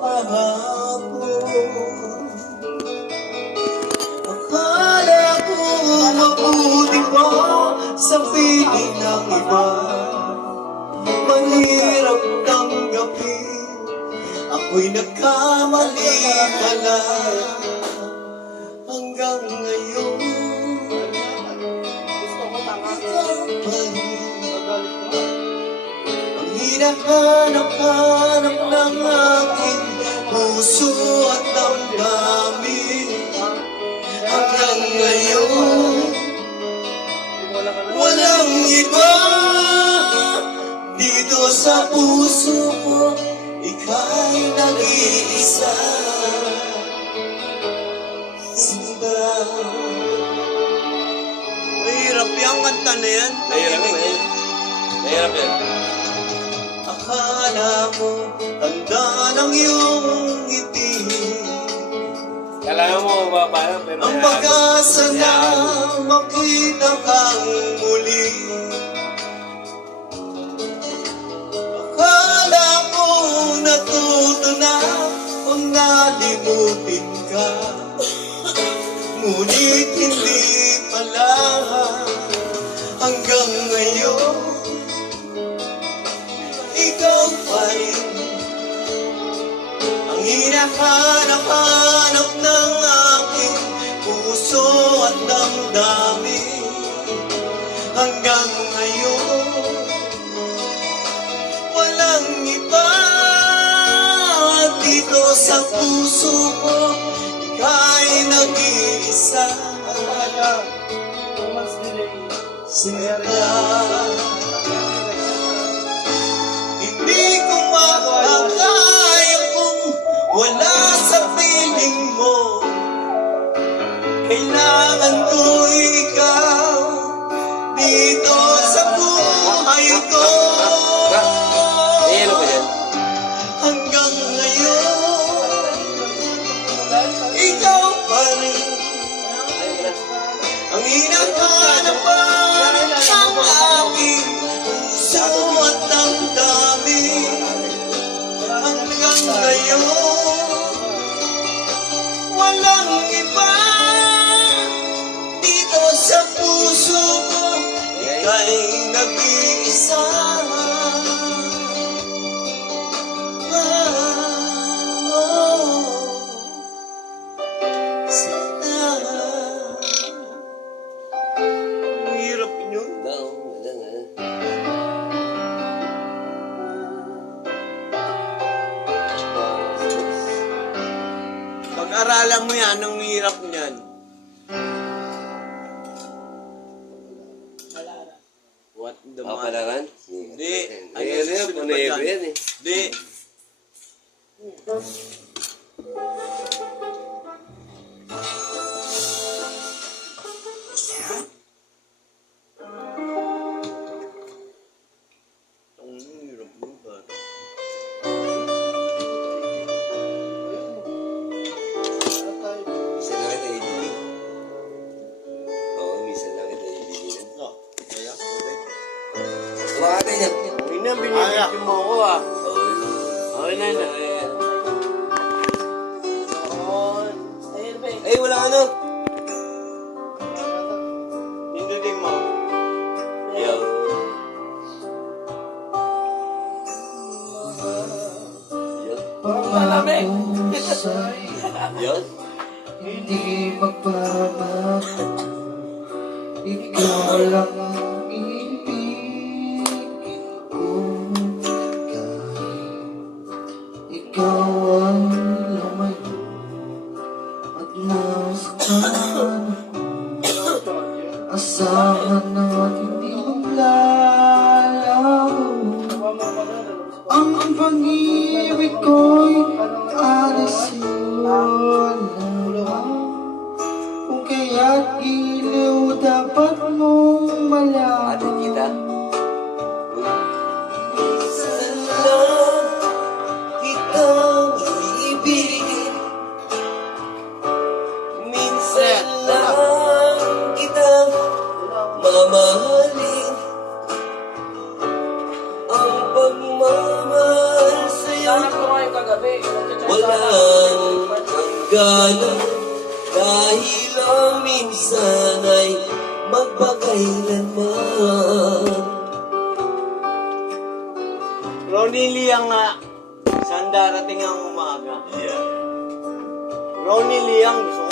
kahapon. Akala ko mabuti pa sa piling ng iba. Mahirap tanggapin, ako'y nagkamali pala. Hanggang ngayon, ang hinahanap-hanap ng aking puso at damdamin. Hanggang ngayon, walang iba dito sa puso ko, ika'y nag-iisa. Sinta. Mahirap yung kanta na yan. Mahirap yan. Akala mo, tanda ng iyong ngiti. Kailangan mo mababa, pero Ang pag-asa na makita kang muli. Akala ko natuto na o nalimutin ka. Ngunit hindi pala. Hanggang ngayon, ikaw pa rin ang hinahanap-hanap ng aking puso at damdamin. Hanggang ngayon, walang iba dito sa puso ko, ika'y nag-iisa. Sinta. Hindi ko makakaya kung wala sa piling mo. Kailangan ko ikaw dito sa buhay ko. Hanggang ngayon, ikaw pa rin ang hinahanap-hanap ng aking puso at damdamin. Hanggang ngayon, walang iba dito sa puso ko, ika'y nag-iisa. Hirap nyo. Pag-aralan mo yan, ang hirap niyan. What the man? Palaran? Hindi. Ayun yan, panayero yan eh. Hindi. Ang hirap mo ba? Minsan lang kita ibigin. Oo, minsan lang kita ibigin. Kaya? Tumakatay niya. Hindi na, binibigyan mo ako ah. Okay na na. Eh, wala ka na. Pindutin mo. Yo. Malamig. Yan. Hindi magpapamak, ikaw lang ang ibigin ko. Kahit ikaw ang lumayo at nasaktan ako, asahan na hindi maglalaho. Ang pag-ibig ko'y alisin mo na. Kung kaya't iliw dapat mong Ate kita. malaman. Sana kitang lang ang gana, dahil ang minsan ay magpakailanman. Ronnie Liang nga, saan darating ang umaga? Yeah. Ronnie Liang, gusto ko